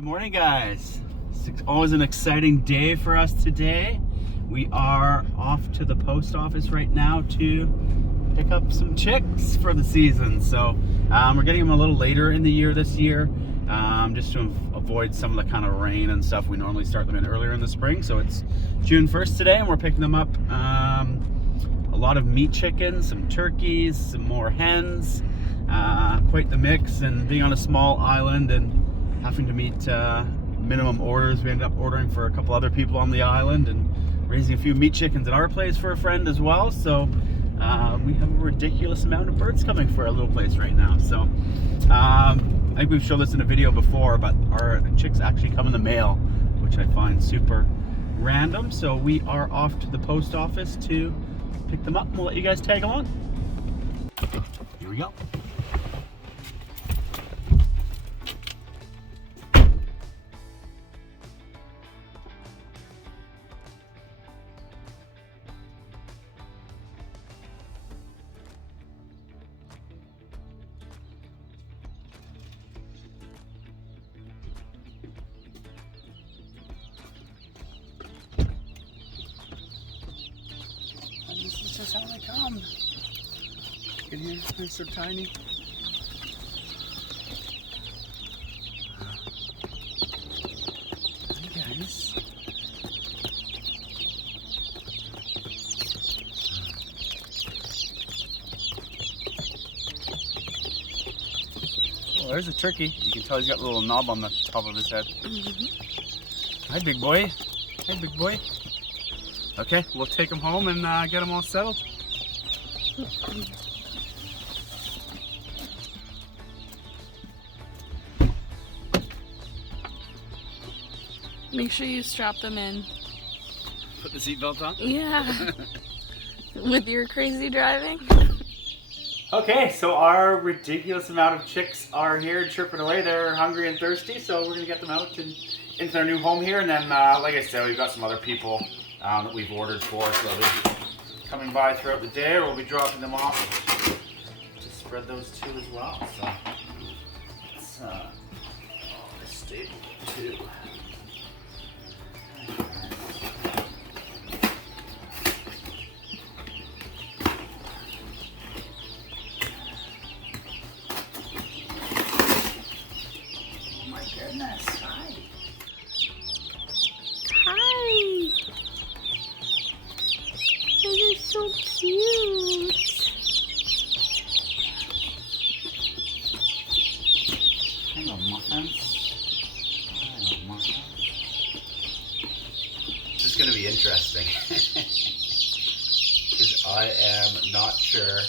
Good morning, guys. It's always an exciting day for us today. We are off to the post office right now to pick up some chicks for the season. So we're getting them a little later in the year this year, just to avoid some of the kind of rain and stuff. We normally start them in earlier in the spring. So it's June 1st today, and we're picking them up. A lot of meat chickens, some turkeys, some more hens, quite the mix. And being on a small island and having to meet minimum orders, we ended up ordering for a couple other people on the island and raising a few meat chickens at our place for a friend as well. So we have a ridiculous amount of birds coming for our little place right now. So I think we've shown this in a video before, but our chicks actually come in the mail, which I find super random. So we are off to the post office to pick them up. We'll let you guys tag along. Here we go. This is just how they come. You can hear they're so tiny. Hi guys. Oh, there's a turkey. You can tell he's got a little knob on the top of his head. Hi, big boy. Hi, big boy. Okay, we'll take them home and get them all settled. Make sure you strap them in. Put the seatbelt on? Yeah. With your crazy driving. Okay, so our ridiculous amount of chicks are here chirping away. They're hungry and thirsty, so we're gonna get them out and into their new home here. And then, like I said, we've got some other people that we've ordered for, so they'll be coming by throughout the day, or we'll be dropping them off to spread those two as well. So it's this stable too. Oh my goodness! Hi. Hi. Those are so cute. Hello, muffins. Hello, muffins. This is going to be interesting because I am not sure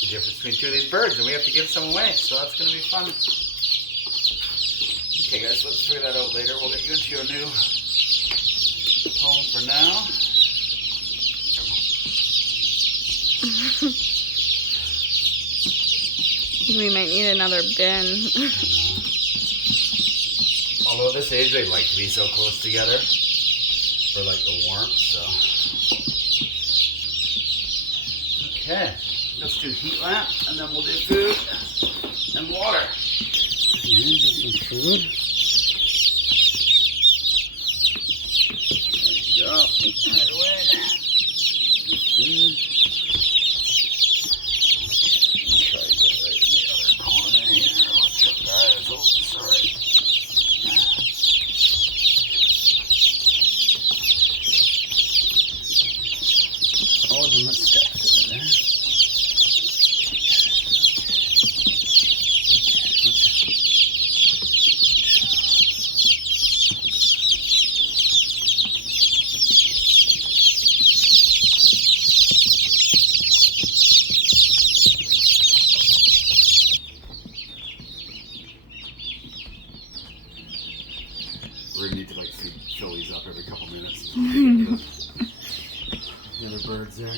the difference between two of these birds, and we have to give some away, so that's going to be fun. Okay, guys, let's figure that out later. We'll get you into your new home for now. We might need another bin. Although at this age they like to be so close together for like the warmth, so. Okay, let's do heat lamp and then we'll do food and water. Here's some food. There you go. Right away. Food. Try to get right in the other corner here. Watch your guys. Oh, sorry. Oh, then let's step over there. We're gonna need to like fill these up every couple minutes. The other birds there.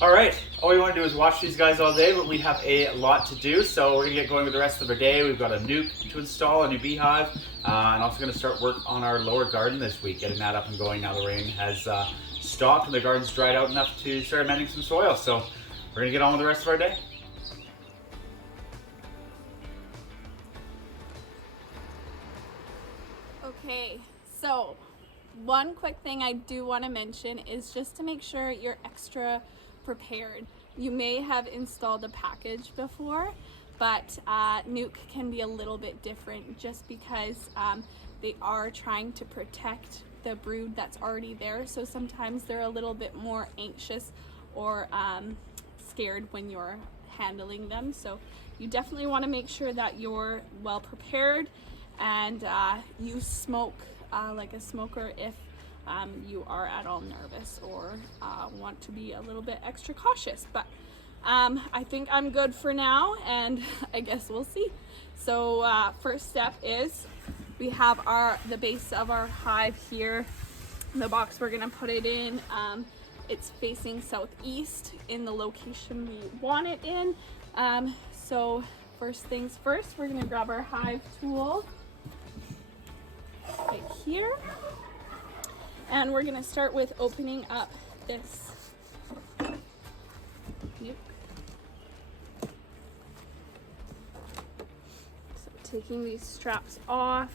All right, all we want to do is watch these guys all day, but we have a lot to do, so we're gonna get going with the rest of our day. We've got a NUC to install, a new beehive, and also gonna start work on our lower garden this week, getting that up and going now the rain has stopped and the garden's dried out enough to start amending some soil. So we're gonna get on with the rest of our day. Okay, so one quick thing I do want to mention is just to make sure you're extra prepared. You may have installed a package before, but NUC can be a little bit different just because they are trying to protect the brood that's already there. So sometimes they're a little bit more anxious or scared when you're handling them. So you definitely want to make sure that you're well prepared and you smoke like a smoker if you are at all nervous or want to be a little bit extra cautious. But I think I'm good for now, and I guess we'll see. So first step is we have the base of our hive here. The box we're gonna put it in, it's facing southeast in the location we want it in. So first things first, we're gonna grab our hive tool right here, and we're gonna start with opening up this NUC. So taking these straps off,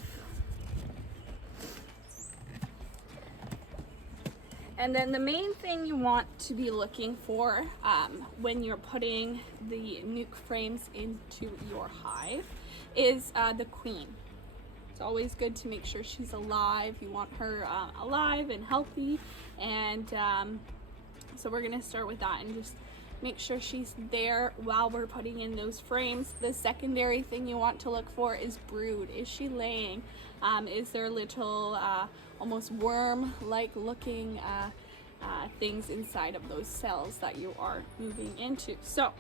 and then the main thing you want to be looking for when you're putting the NUC frames into your hive is the queen. It's always good to make sure she's alive. You want her alive and healthy, and so we're gonna start with that and just make sure she's there while we're putting in those frames. The secondary thing you want to look for is brood. Is she laying? Is there little almost worm-like looking things inside of those cells that you are moving into? So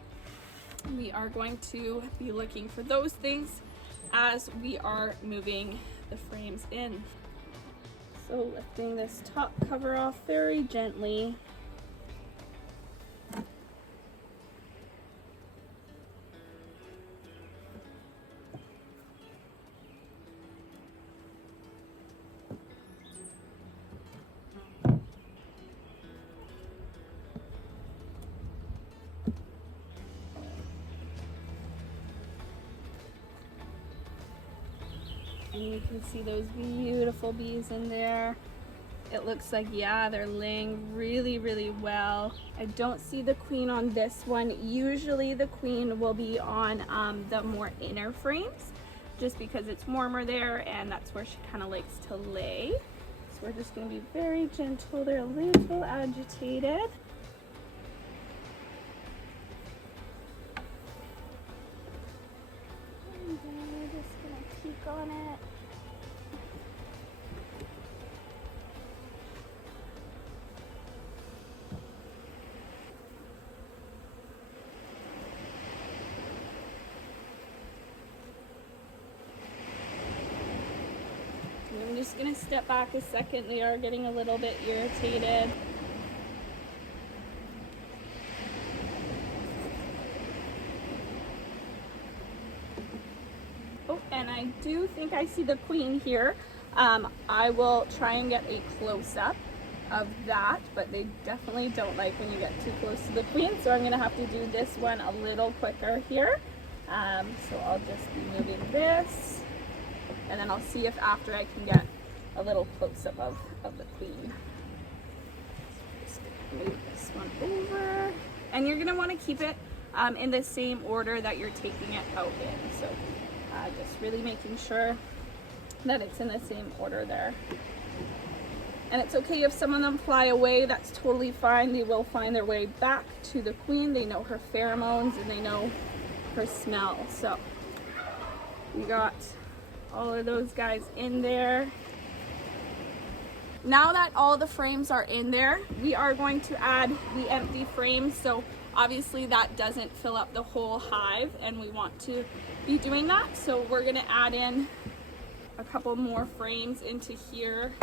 we are going to be looking for those things as we are moving the frames in. So lifting this top cover off very gently. And you can see those beautiful bees in there. It looks like, yeah, they're laying really, really well. I don't see the queen on this one. Usually the queen will be on the more inner frames, just because it's warmer there and that's where she kind of likes to lay. So we're just gonna be very gentle. They're a little agitated. And then we're just gonna peek on it. I'm just gonna step back a second. They are getting a little bit irritated. Oh, and I do think I see the queen here. I will try and get a close-up of that, but they definitely don't like when you get too close to the queen, so I'm gonna have to do this one a little quicker here. So I'll just be moving this, and then I'll see if after I can get a little close-up of the queen. Just gonna move this one over, and you're gonna want to keep it in the same order that you're taking it out in. So just really making sure that it's in the same order there. And it's okay if some of them fly away, that's totally fine. They will find their way back to the queen. They know her pheromones and they know her smell. So we got all of those guys in there. Now that all the frames are in there, we are going to add the empty frames. So obviously that doesn't fill up the whole hive, and we want to be doing that. So we're gonna add in a couple more frames into here.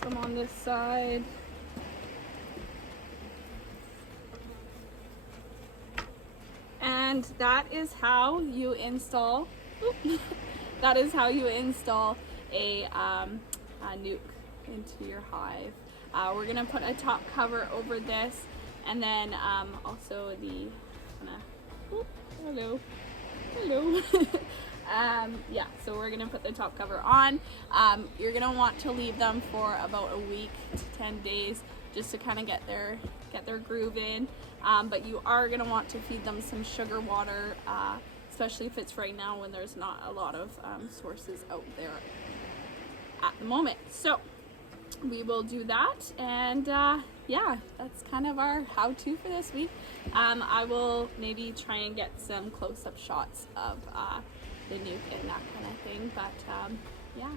Some on this side. And that is how you install that is how you install a NUC into your hive. We're gonna put a top cover over this, and then also the hello Yeah, so we're gonna put the top cover on. You're gonna want to leave them for about a week to 10 days just to kind of get their groove in. But you are gonna want to feed them some sugar water, especially if it's right now when there's not a lot of sources out there at the moment. So we will do that, and yeah, that's kind of our how-to for this week. I will maybe try and get some close-up shots of the NUC and that kind of thing, but yeah.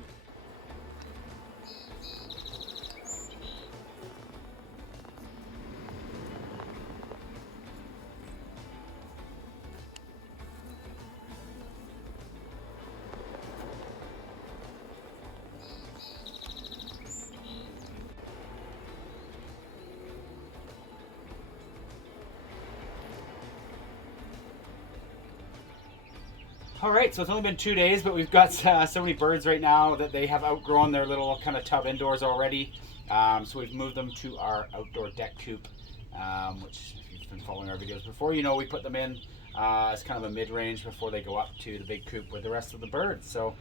All right, so it's only been 2 days, but we've got so many birds right now that they have outgrown their little kind of tub indoors already. So we've moved them to our outdoor deck coop, which if you've been following our videos before, you know we put them in as kind of a mid-range before they go up to the big coop with the rest of the birds. So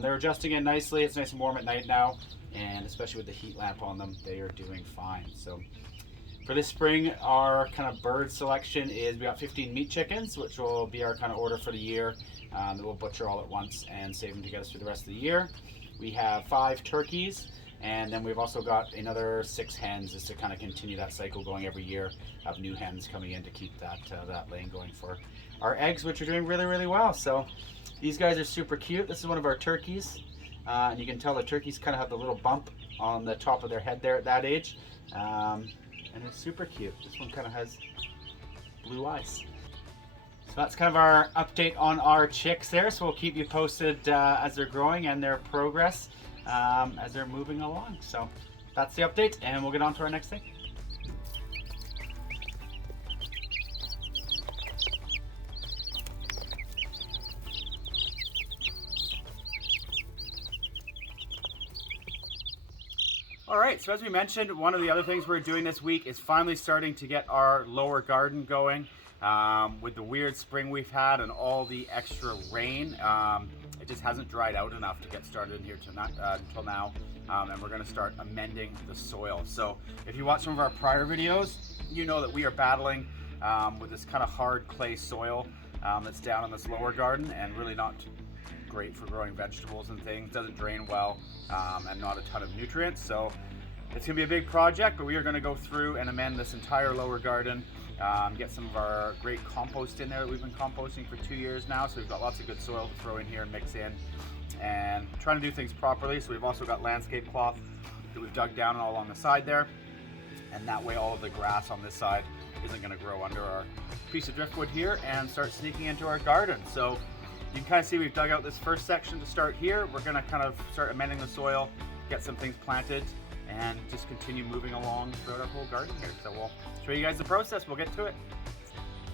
they're adjusting in nicely. It's nice and warm at night now, and especially with the heat lamp on them, they are doing fine. So for this spring, our kind of bird selection is we got 15 meat chickens, which will be our kind of order for the year. That we'll butcher all at once and save them to get us through the rest of the year. We have 5 turkeys, and then we've also got another 6 hens, just to kind of continue that cycle going every year of new hens coming in to keep that laying going for our eggs, which are doing really, really well. So these guys are super cute. This is one of our turkeys, and you can tell the turkeys kind of have the little bump on the top of their head there at that age, and it's super cute. This one kind of has blue eyes. So that's kind of our update on our chicks there. So we'll keep you posted as they're growing and their progress as they're moving along. So that's the update, and we'll get on to our next thing. All right, so as we mentioned, one of the other things we're doing this week is finally starting to get our lower garden going. With the weird spring we've had and all the extra rain, it just hasn't dried out enough to get started in here until now, and we're going to start amending the soil. So if you watch some of our prior videos, you know that we are battling with this kind of hard clay soil that's down in this lower garden, and really not great for growing vegetables and things, doesn't drain well, and not a ton of nutrients. So it's going to be a big project, but we are going to go through and amend this entire lower garden. Get some of our great compost in there that we've been composting for 2 years now, so we've got lots of good soil to throw in here and mix in, and trying to do things properly. So we've also got landscape cloth that we've dug down all along the side there, and that way all of the grass on this side isn't going to grow under our piece of driftwood here and start sneaking into our garden. So you can kind of see we've dug out this first section to start here. We're going to kind of start amending the soil, get some things planted, and just continue moving along throughout our whole garden here. So we'll show you guys the process. We'll get to it.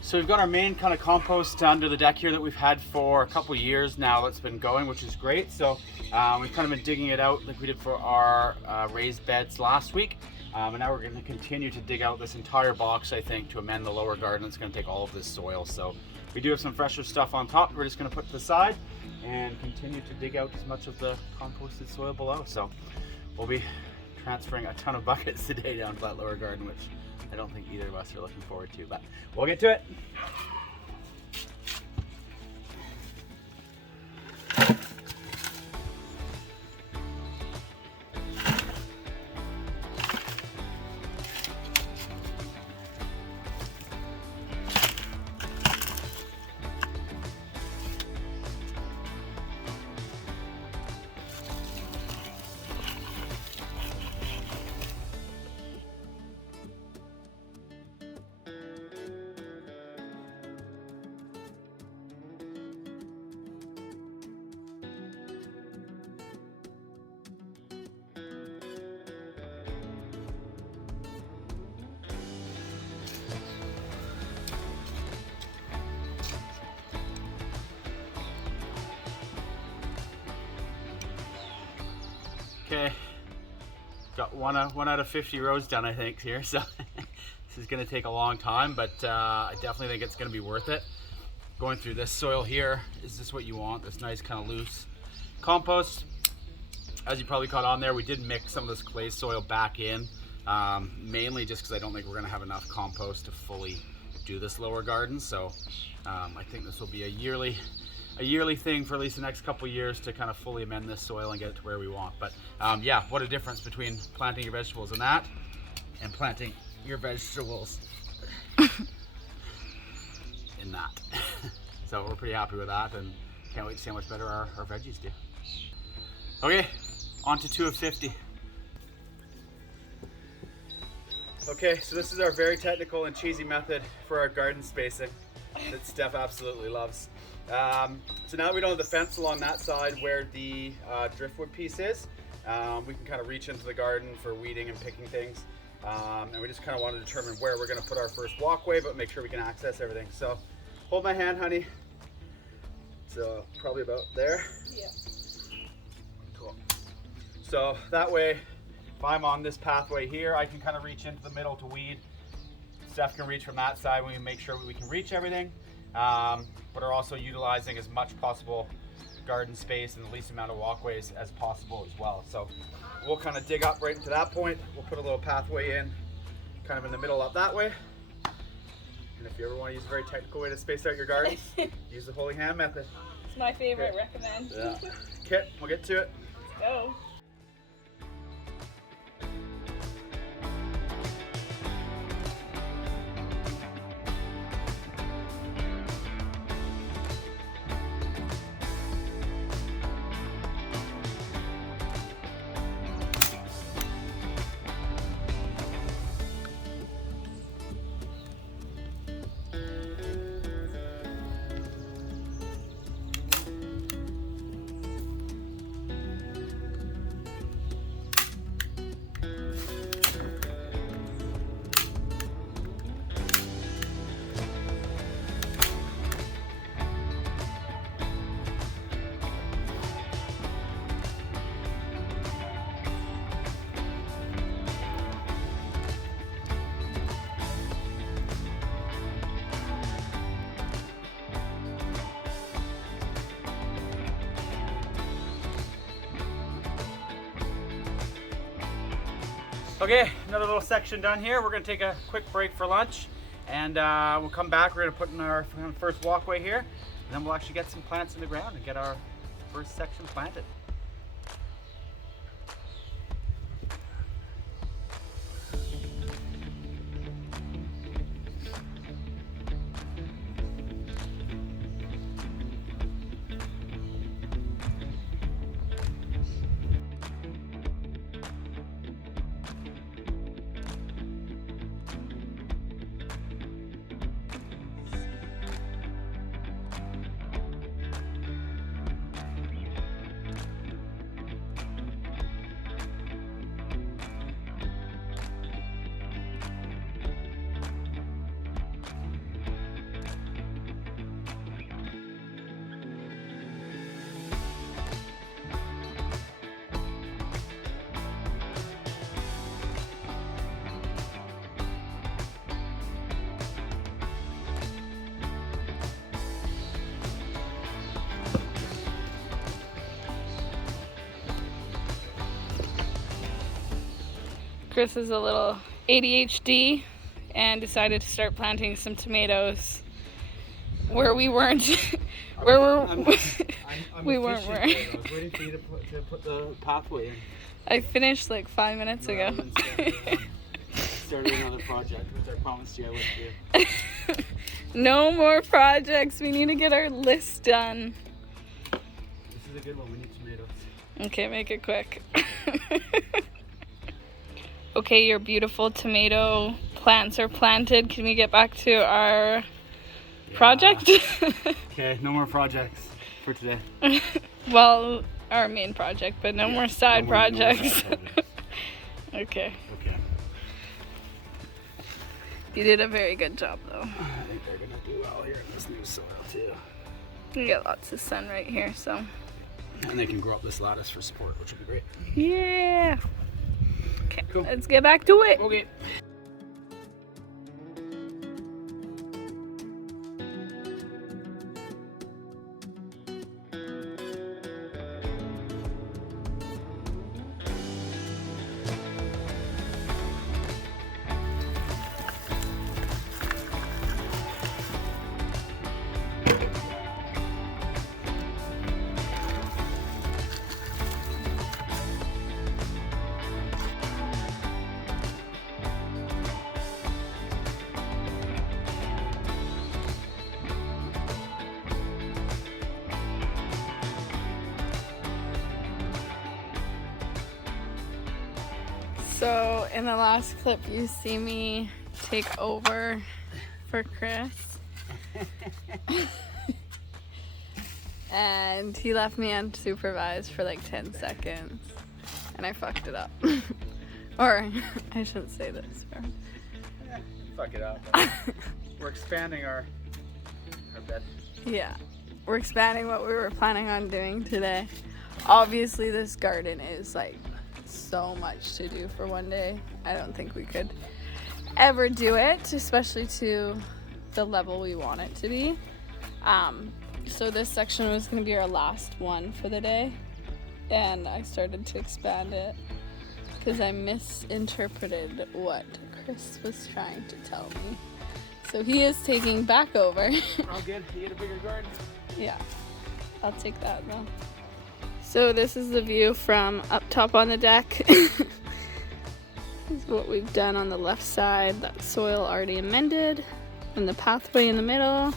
So we've got our main kind of compost under the deck here that we've had for a couple years now that's been going, which is great. So we've kind of been digging it out like we did for our raised beds last week. And now we're going to continue to dig out this entire box, I think, to amend the lower garden. It's going to take all of this soil. So we do have some fresher stuff on top we're just going to put to the side and continue to dig out as much of the composted soil below. So we'll be transferring a ton of buckets today down to that lower garden, which I don't think either of us are looking forward to, but we'll get to it. Okay, got one out of 50 rows done, I think, here, so this is going to take a long time, but I definitely think it's going to be worth it. going through this soil here. Is this what you want? This nice kind of loose compost. As you probably caught on there, we did mix some of this clay soil back in, mainly just because I don't think we're going to have enough compost to fully do this lower garden. So I think this will be a yearly thing for at least the next couple years to kind of fully amend this soil and get it to where we want. But yeah, what a difference between planting your vegetables in that and planting your vegetables in that. So we're pretty happy with that and can't wait to see how much better our veggies do. Okay, on to 2 of 50. Okay, so this is our very technical and cheesy method for our garden spacing that Steph absolutely loves. So now we don't have the fence along that side where the driftwood piece is. We can kind of reach into the garden for weeding and picking things. And we just kind of want to determine where we're going to put our first walkway, but make sure we can access everything. So hold my hand, honey. So probably about there. Yeah. Cool. So that way, if I'm on this pathway here, I can kind of reach into the middle to weed. Steph can reach from that side. We make sure we can reach everything, but are also utilizing as much possible garden space and the least amount of walkways as possible as well. So we'll kind of dig up right into that point. We'll put a little pathway in, kind of in the middle up that way. And if you ever want to use a very technical way to space out your gardens, use the holding hand method. It's my favorite, recommend. Yeah. Okay, we'll get to it. Let's go. Okay, another little section done here. We're gonna take a quick break for lunch and we'll come back. We're gonna put in our first walkway here and then we'll actually get some plants in the ground and get our first section planted. Chris is a little ADHD and decided to start planting some tomatoes where we weren't. We weren't. I was waiting for you to put the pathway in. I finished like 5 minutes ago. Started another project, which I promised you I would do. No more projects. We need to get our list done. This is a good one. We need tomatoes. Okay, make it quick. Okay, your beautiful tomato plants are planted. Can we get back to our project? Okay, no more projects for today. Well, our main project, but no more side projects. Okay. Okay. You did a very good job, though. I think they're gonna do well here in this new soil too. You get lots of sun right here, so. And they can grow up this lattice for support, which would be great. Yeah. Okay, cool. Let's get back to it. Okay. So in the last clip you see me take over for Chris. And he left me unsupervised for like 10 seconds and I fucked it up. Or I shouldn't say this. Fuck it up. We're expanding our bed. Yeah, we're expanding what we were planning on doing today. Obviously this garden is like so much to do for one day. I don't think we could ever do it, especially to the level we want it to be. So this section was going to be our last one for the day, and I started to expand it because I misinterpreted what Chris was trying to tell me. So he is taking back over. All good. You get a bigger garden. Yeah, I'll take that though. So this is the view from up top on the deck. This is what we've done on the left side. That soil already amended, and the pathway in the middle.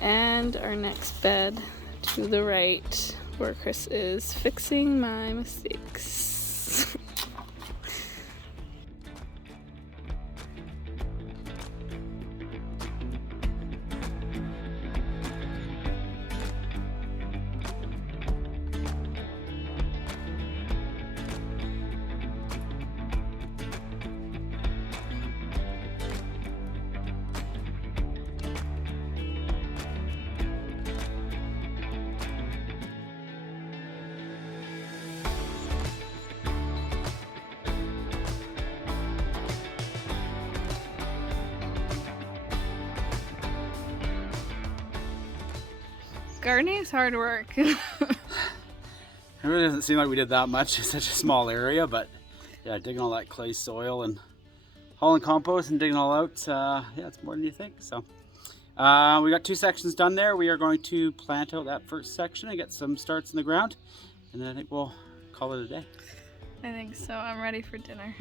And our next bed to the right, where Chris is fixing my mistakes. Gardening is hard work. It really doesn't seem like we did that much. It's such a small area, but yeah, digging all that clay soil and hauling compost and digging all out, yeah, it's more than you think. So we got 2 sections done there. We are going to plant out that first section and get some starts in the ground, and then I think we'll call it a day. I think so. I'm ready for dinner.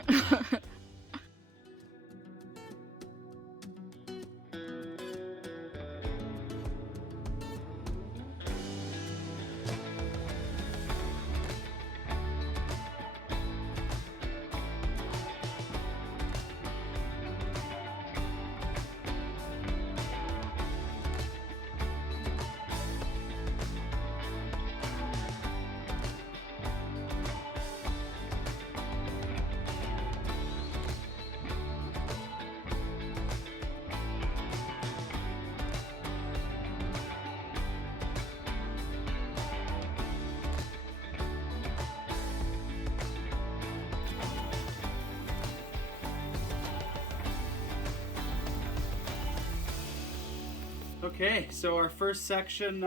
Okay, so our first section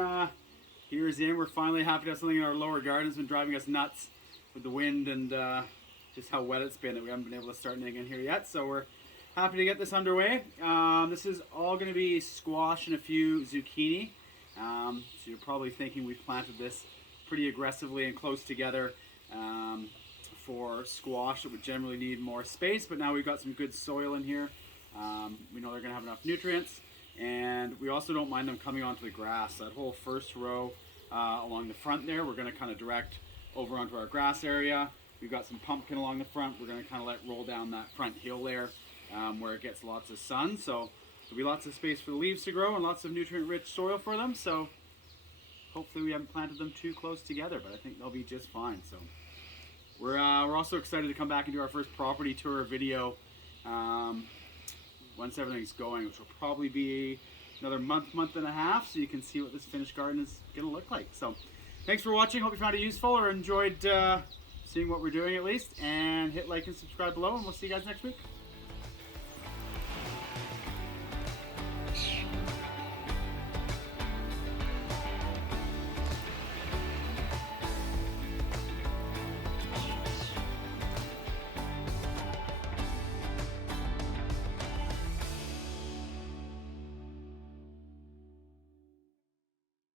here is in. We're finally happy to have something in our lower garden. It's been driving us nuts with the wind and just how wet it's been that we haven't been able to start anything in here yet. So we're happy to get this underway. This is all going to be squash and a few zucchini. So you're probably thinking we planted this pretty aggressively and close together for squash. It would generally need more space, but now we've got some good soil in here. We know they're going to have enough nutrients. And we also don't mind them coming onto the grass. That whole first row along the front there, we're going to kind of direct over onto our grass area. We've got some pumpkin along the front. We're going to kind of let roll down that front hill there where it gets lots of sun. So there'll be lots of space for the leaves to grow and lots of nutrient-rich soil for them. So hopefully we haven't planted them too close together, but I think they'll be just fine. So we're also excited to come back and do our first property tour video once everything's going, which will probably be another month and a half, so you can see what this finished garden is going to look like. So thanks for watching. Hope you found it useful or enjoyed seeing what we're doing at least. And hit like and subscribe below, and we'll see you guys next week.